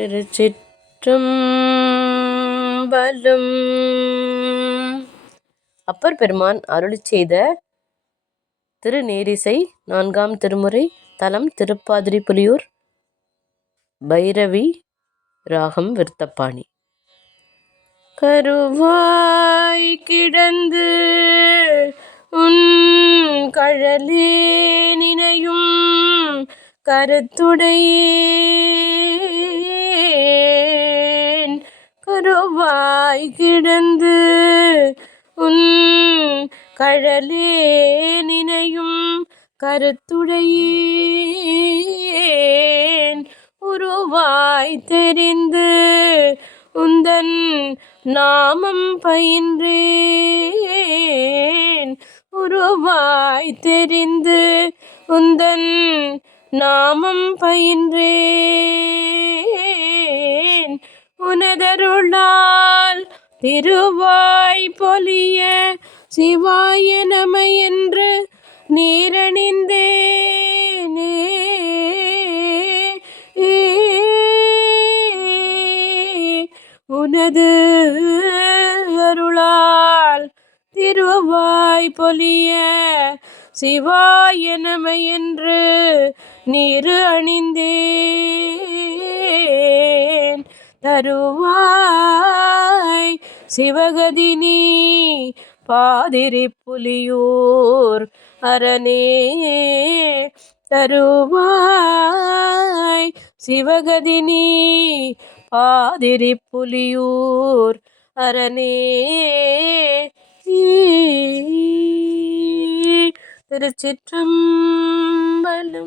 திருச்சிற்றம்பலம். அப்பர் பெருமான் அருளி செய்த திருநேரிசை நான்காம் திருமுறை தலம் திருப்பாதிரி புலியூர் பைரவி ராகம் விருத்தப்பாணி. கருவாய் கிடந்து உன் கழலே நினையும் கருத்துடையே கருவாய் கிடந்து உன் கழலே நினையும் கருத்துடையேன். உருவாய் தெரிந்து உந்தன் நாமம் பயின்றேன். உருவாய் தெரிந்து உந்தன் நாமம் பயின்றேன். உனதருளா திருவாய் பொலிய சிவாய நம என்று நீரணிந்தே. உனது அருளால் திருவாய் பொலிய சிவாய நம என்று நீரு அணிந்தேன். தருவாய் சிவகதினி பாதிரி புலியூர் அரணே தருவாய். சிவகதினி பாதிரி புலியூர் அரணே திருச்சிற்றம்பலம்.